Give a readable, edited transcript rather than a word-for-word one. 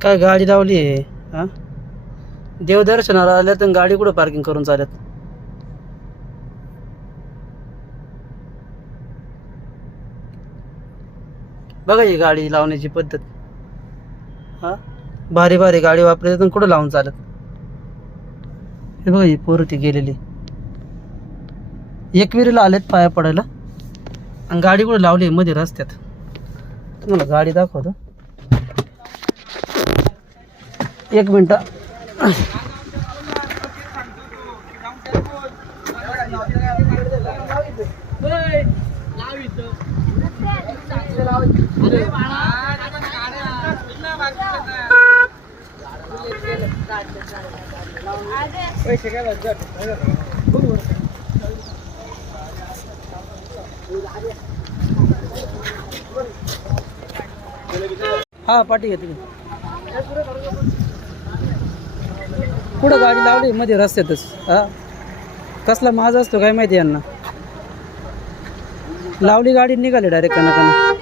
काय गाडी लावली आहे हा? देवदर्शनाला आल्या तर गाडी कुठं पार्किंग करून चालत. बघा ही गाडी लावण्याची पद्धत. हा भारी भारी गाडी वापरली तर कुठं लावून चालत. हे बघा ही पोरं ती गेलेली एकविरीला आलेत पाया पडायला आणि गाडी कुठं लावली मध्ये रस्त्यात. तुम्हाला गाडी दाखवतो एक मिनटं. हा पाठी घेते मी. कुठं गाडी लावली मध्ये रस्त्यातच. हा कसला माझा असतो काय माहिती यांना. लावली गाडी निघाली डायरेक्ट कना.